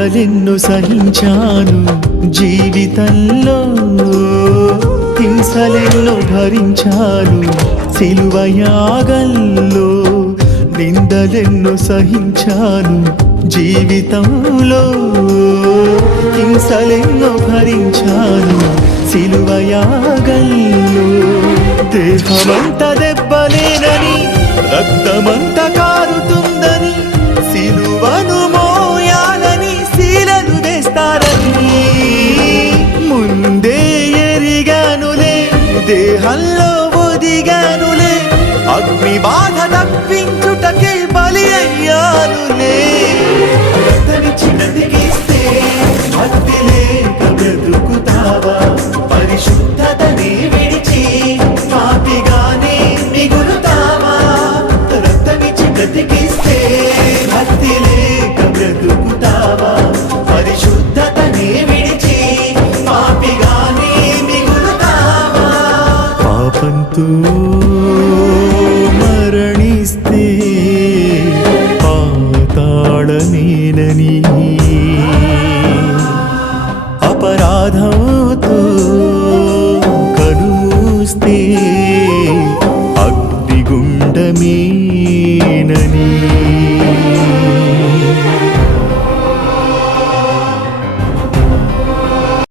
నిందలెన్నో సహించాను జీవితంలో, హింసలెన్నో భరించాను సిలువ యాగంలో. నిందలెన్నో సహించాను జీవితంలో, హింసలెన్నో భరించాను సిలువ యాగంలో. దేహమంత దెబ్బలేనని, రక్తమంత కారుతుందని, సిలువను మోయాలని శీలను వేస్తారని ముందే ఎరిగానులే, దేహంలో ఒదిగానులే, అగ్ని బాధ తప్పించుటకే బలి అయ్యానులే. రక్తమిచ్చి బ్రతికిస్తే భక్తి లేక బ్రతుకుతావా? పరిశుద్ధతని విడిచి పాపిగానే మిగులుతావా? రక్తమిచ్చి బ్రతికిస్తే భక్తి లేక బ్రతుకుతావా? పరిశుద్ధతని విడిచి పాపిగానే మిగులుతావా? పాపంతో మరణిస్తే పాతాళమేనని, అపరాధంతో కనుమూస్తే అగ్నిగుండమేనని.